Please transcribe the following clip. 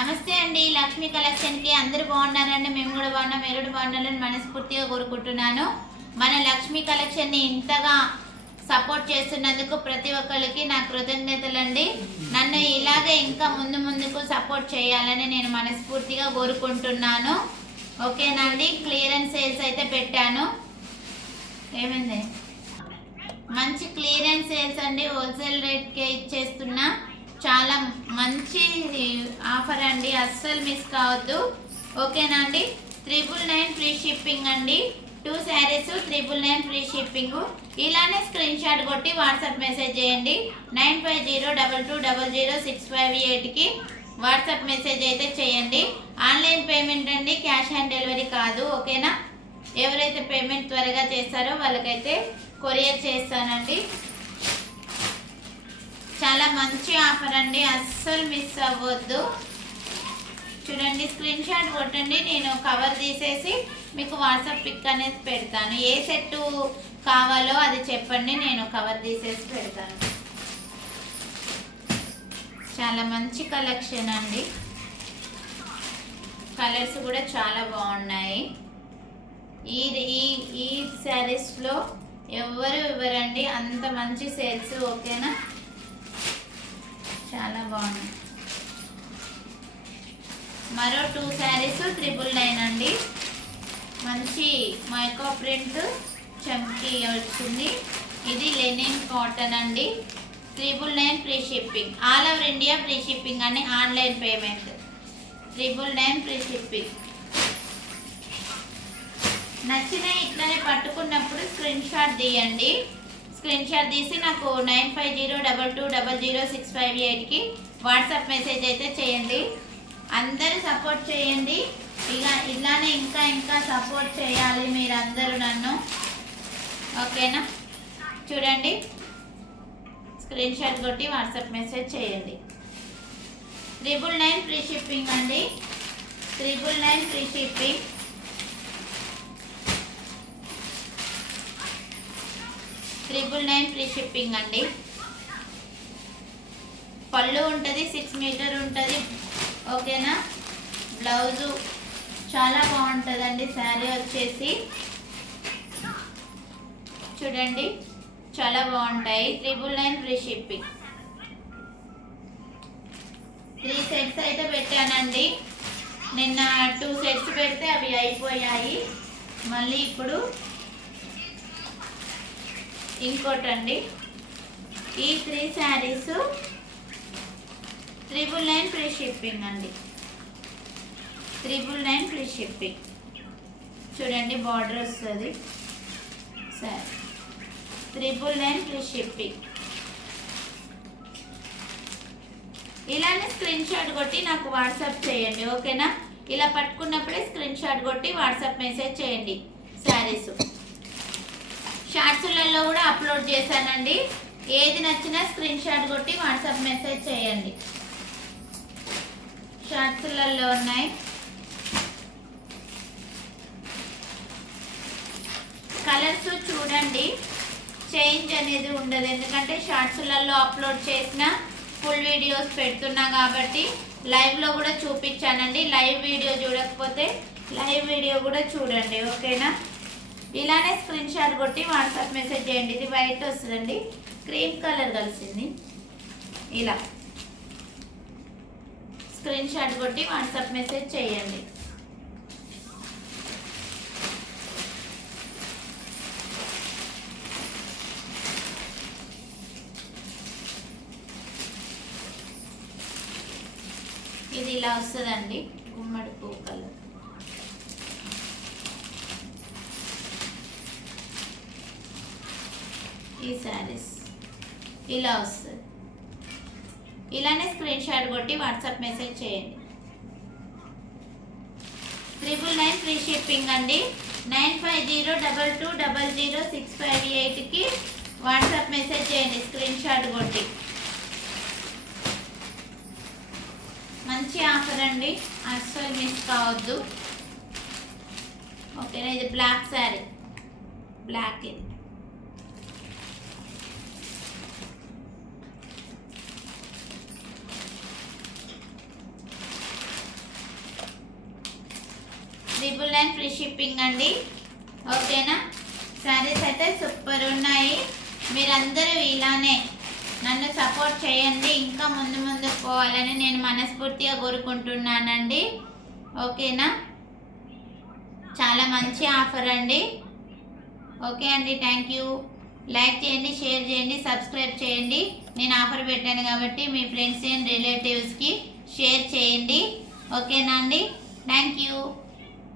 నమస్తే అండి, లక్ష్మీ కలెక్షన్కి అందరూ బాగున్నారండి. మేము కూడా బాగున్నాం, మీరు కూడా బాగున్నారని మనస్ఫూర్తిగా కోరుకుంటున్నాను. మన లక్ష్మీ కలెక్షన్ని ఇంతగా సపోర్ట్ చేస్తున్నందుకు ప్రతి ఒక్కరికి నా కృతజ్ఞతలండి. నన్ను ఇలాగే ఇంకా ముందుకు సపోర్ట్ చేయాలని నేను మనస్ఫూర్తిగా కోరుకుంటున్నాను. ఓకేనా అండి. క్లియరెన్స్ సేల్స్ అయితే పెట్టాను. ఏమైంది? మంచి క్లియరెన్స్ సేల్స్ అండి, హోల్సేల్ రేట్కే ఇచ్చేస్తున్నా. చాలా మంచి ఆఫర్ అండి, అస్సలు మిస్ కావద్దు. ఓకేనా అండి. 999 ఫ్రీ షిప్పింగ్ అండి. 2 శారీస్ 999 ఫ్రీ షిప్పింగ్. ఇలానే స్క్రీన్ షాట్ కొట్టి వాట్సాప్ మెసేజ్ చేయండి. 9502200658కి వాట్సాప్ మెసేజ్ అయితే చేయండి. ఆన్లైన్ పేమెంట్ అండి, క్యాష్ ఆన్ డెలివరీ కాదు. ఓకేనా. ఎవరైతే పేమెంట్ త్వరగా చేస్తారో వాళ్ళకైతే కొరియర్ చేస్తానండి. చాలా మంచి ఆఫర్ అండి, అస్సలు మిస్ అవ్వద్దు. చూడండి, స్క్రీన్ షాట్ కొట్టండి, నేను కవర్ తీసేసి మీకు వాట్సాప్ పిక్ అనేది పెడతాను. ఏ సెట్ కావాలో అది చెప్పండి, నేను కవర్ తీసేసి పెడతాను. చాలా మంచి కలెక్షన్ అండి, కలర్స్ కూడా చాలా బాగున్నాయి. ఈ శారీస్లో ఎవరు ఇవ్వరండి అంత మంచి సేల్స్. ఓకేనా, చాలా బాగున్నాయి. మరో 2 శారీస్ 999 అండి. మంచి మైకా ప్రింట్ చంకీ వచ్చింది. ఇది లెనిన్ కాటన్ అండి. 999 free shipping, all over India free shipping అని. Online payment 999 free shipping. నచ్చిన ఇట్లనే పట్టుకున్నప్పుడు స్క్రీన్ షాట్ తీయండి. స్క్రీన్ షాట్ తీసి నాకు 9502200658కి వాట్సాప్ మెసేజ్ అయితే చేయండి. అందరూ సపోర్ట్ చేయండి. ఇలానే ఇంకా సపోర్ట్ చేయాలి మీరందరూ నన్ను. ఓకేనా. చూడండి, స్క్రీన్ షాట్ కొట్టి వాట్సాప్ మెసేజ్ చేయండి. 999 ఫ్రీ షిప్పింగ్ అండి. 999 ఫ్రీ షిప్పింగ్. 999 ఫ్రీ షిప్పింగ్ అండి. పళ్ళు ఉంటుంది, 6 మీటర్ ఉంటుంది. ఓకేనా. బ్లౌజు చాలా బాగుంటుందండి. శారీ వచ్చేసి చూడండి, చాలా బాగుంటాయి. 999 ఫ్రీ షిప్పింగ్. 3 సెట్స్ అయితే పెట్టానండి. నిన్న 2 సెట్స్ పెడితే అవి అయిపోయాయి. మళ్ళీ ఇప్పుడు ఇంకోటండి. ఈ 3 శారీస్ 999 ఫ్రీ షిప్పింగ్ అండి. 999 ఫ్రీ షిప్పింగ్. చూడండి, బార్డర్ వస్తుంది. సరే, 999 ఫ్రీ షిప్పింగ్. ఇలానే స్క్రీన్ షాట్ కొట్టి నాకు వాట్సాప్ చేయండి. ఓకేనా. ఇలా పట్టుకున్నప్పుడే స్క్రీన్ షాట్ కొట్టి వాట్సాప్ మెసేజ్ చేయండి. శారీస్ షార్ట్స్లలో కూడా అప్లోడ్ చేశానండి. ఏది నచ్చినా స్క్రీన్ షాట్ కొట్టి వాట్సాప్ మెసేజ్ చేయండి. షార్ట్స్లలో ఉన్నాయి. కలర్స్ చూడండి, చేంజ్ అనేది ఉండదు. ఎందుకంటే షార్ట్స్లలో అప్లోడ్ చేసిన ఫుల్ వీడియోస్ పెడుతున్నా కాబట్టి లైవ్లో కూడా చూపించానండి. లైవ్ వీడియో చూడకపోతే లైవ్ వీడియో కూడా చూడండి. ఓకేనా. ఇలానే స్క్రీన్ షాట్ కొట్టి వాట్సాప్ మెసేజ్ చేయండి. ఇది వైట్ వస్తుందండి, క్రీమ్ కలర్ కలిసింది. ఇలా స్క్రీన్ షాట్ కొట్టి వాట్సాప్ మెసేజ్ చేయండి. ఇది ఇలా వస్తుందండి, గుమ్మడి పువ్వు కలర్. ఈ శారీస్ ఇలా వస్తుంది. ఇలానే స్క్రీన్ షాట్ కొట్టి వాట్సాప్ మెసేజ్ చేయండి. 999 ఫ్రీ షిప్పింగ్ అండి. 9502200658కి వాట్సాప్ మెసేజ్ చేయండి స్క్రీన్ షాట్ కొట్టి. మంచి ఆఫర్ అండి, అస్సలు మిస్ కావద్దు. ఓకేనా. ఇది బ్లాక్ శారీ, బ్లాక్. ఇది 999 ఫ్రీ షిప్పింగ్ అండి. ఓకేనా? శారీస్ అయితే సూపర్ ఉన్నాయి. మీరందరూ ఇలానే నన్ను సపోర్ట్ చేయండి, ఇంకా ముందు పోవాలని నేను మనస్ఫూర్తిగా కోరుకుంటున్నానండి. ఓకేనా? చాలా మంచి ఆఫర్ అండి. ఓకే అండి, థ్యాంక్ యూ. లైక్ చేయండి, షేర్ చేయండి, సబ్స్క్రైబ్ చేయండి. నేను ఆఫర్ పెట్టాను కాబట్టి మీ ఫ్రెండ్స్ అండ్ రిలేటివ్స్కి షేర్ చేయండి. ఓకేనా అండి? Thank you.